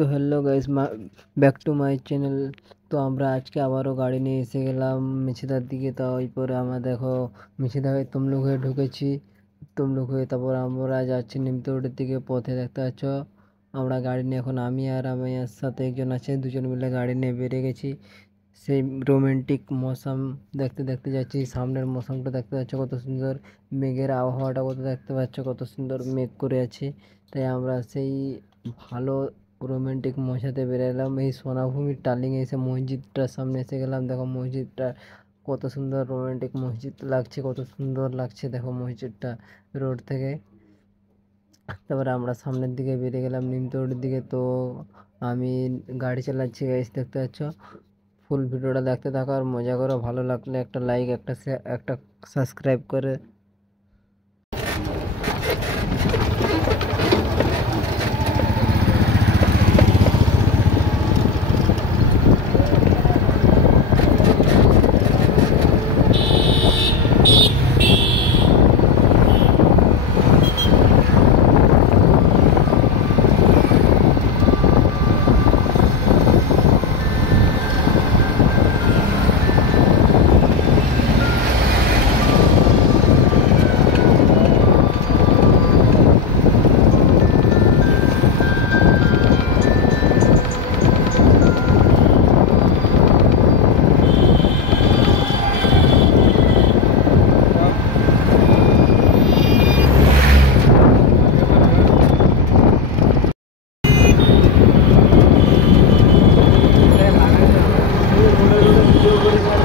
তো hello guys, back to my channel. তো আমরা আজকে আবারও গাড়ি নিয়ে এসে গেলাম মেছেদার দিকে। তো এরপরে আমরা দেখো মেছেদা হয়ে তমলুক হয়ে ঢুকেছি। তমলুক হয়ে তারপর আমরা যাচ্ছি নিমতৌড়ের দিকে। পথে দেখতে পাচ্ছ আমরা গাড়ি নিয়ে এখন আমি আর আমার সাথে একজন আছে, দুজন মিলে গাড়ি নিয়ে বেরিয়ে গেছি। সেই রোমান্টিক মৌসুম দেখতে দেখতে যাচ্ছি। সামনের মৌসুমটা দেখতে পাচ্ছ কত সুন্দর, মেঘের আবহাওয়াটা কত দেখতে পাচ্ছ কত সুন্দর মেঘ করে আছে। তাই আমরা সেই ভালো রোমান্টিক মজাতে বেরোলাম। এই সোনাভূমির টার্নিংয়ে এসে মসজিদটার সামনে এসে গেলাম। দেখো মসজিদটা কত সুন্দর, রোমান্টিক মসজিদ লাগছে, কত সুন্দর লাগছে দেখো মসজিদটা রোড থেকে। তারপরে আমরা সামনের দিকে বেরিয়ে গেলাম নিমতৌড়ের দিকে। তো আমি গাড়ি চালাচ্ছি গাইস, দেখতে পাচ্ছ। ফুল ভিডিওটা দেখতে থাকো আর মজা করো। ভালো লাগলে একটা লাইক, একটা শেয়ার, একটা সাবস্ক্রাইব করে।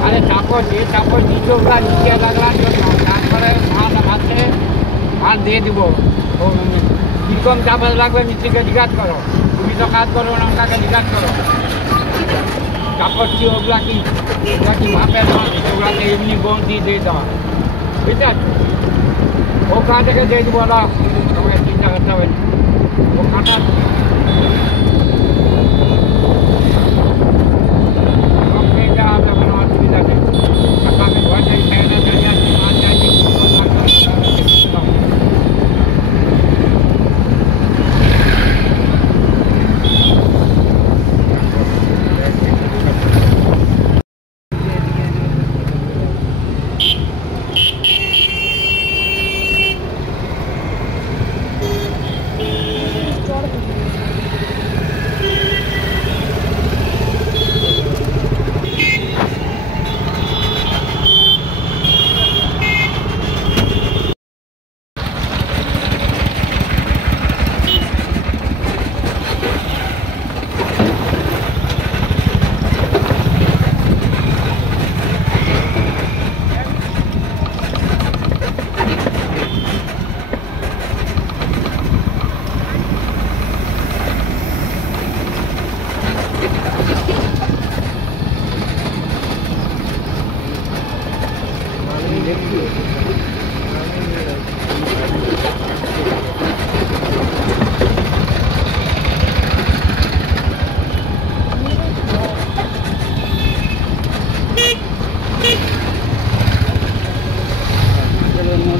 আরে চাপড় দ্বিতীয়বার নিচে লাগলাম জন্য তারপরে ভাত আছে ভাত দিয়ে দিব। কীরকম চাপড় লাগবে মিস্ত্রিকে জিজ্ঞাসা করো, তুমি তো কাজ করো না, ওনাকে জিজ্ঞাসা করো। চাপড় কি ওগুলা কি ভাপে নয়, ওগুলাকে এমনি বোন দিয়ে দেওয়া, বুঝতে পারছো? ওখান থেকে দিয়ে দিব না, তোমাকে চিন্তা করতে হবে না। ওখানটা অসুবিধা নেই। আমি ঘর থেকে ফেরা দাঁড়িয়ে আসছি, মাছ চাইছি।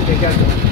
ঠিক আছে।